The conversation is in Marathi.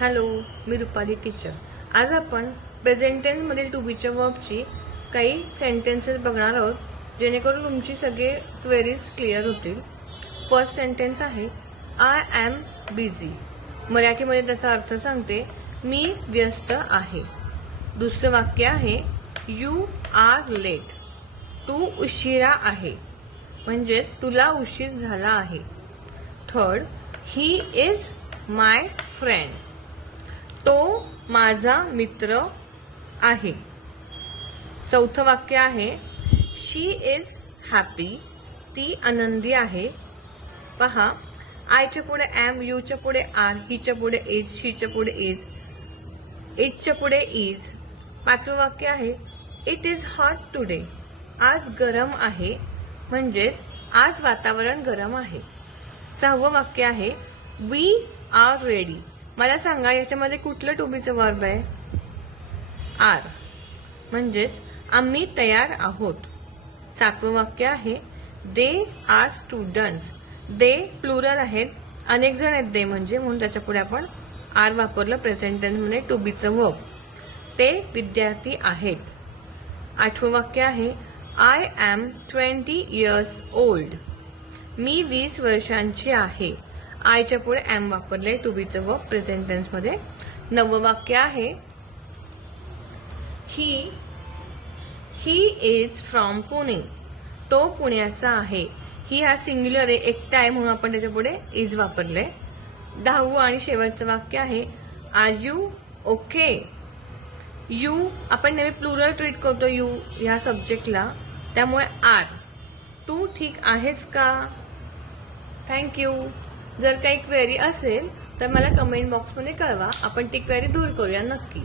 हॅलो, मी रुपाली टीचर. आज आपण प्रेझेंट टेन्स मधील टू बीच्या वर्बची काही सेंटेन्सेस बघणार आहोत, जेणेकरून तुमची सगळे क्वेरीज क्लिअर होतील. फर्स्ट सेंटेन्स आहे आय एम बिझी. मराठीमध्ये त्याचा अर्थ सांगते, मी व्यस्त आहे. दुसरं वाक्य आहे यू आर लेट. तू उशिरा आहे, म्हणजेच तुला उशीर झाला आहे. Third, he is my friend. तो माझा मित्र आहे. चौथं वाक्य आहे शी इज हॅपी. ती आनंदी आहे. पहा, आयच्या पुढे एम, यूच्या पुढे आर, हिच्या पुढे इज, शीच्या पुढे इज, इटच्या पुढे इज. पाचवं वाक्य आहे इट इज हॉट टुडे. आज गरम आहे, म्हणजेच आज वातावरण गरम आहे. सहावं वाक्य आहे वी आर रेडी. मला सांगा, याच्यामध्ये कुठलं टू बीचं वर्ब आहे? आर, म्हणजेच आम्ही तयार आहोत. सातवं वाक्य आहे they are students. They plural आहेत, अनेक जण आहेत दे म्हणजे, म्हणून त्याच्या पुढे आपण आर वापरलं प्रेझेंट टेन्स मध्ये टू बीचं वर्ब. ते विद्यार्थी आहेत. आठवं वाक्य आहे आय एम 20 years old. मी 20 वर्षांची आहे. आयच्या पुढे एम वापरले टू बीचं वर्ब प्रेझेंट टेन्स मध्ये. नववं वाक्य आहे ही इज फ्रॉम पुणे. तो पुण्याचा आहे. ही हा सिंग्युलर आहे, एकटा आहे, म्हणून आपण त्याच्या पुढे इज वापरले. 10वं आणि शेवटचं वाक्य आहे आर यू ओके. यू आपण नेहमी प्लुरल ट्रीट करतो यू ह्या सब्जेक्टला, त्यामुळे आर. तू ठीक आहेस का? थँक्यू. जर काही क्वेरी असेल तर मला कमेंट बॉक्समध्ये कळवा, आपण ती क्वेरी दूर करूया नक्की.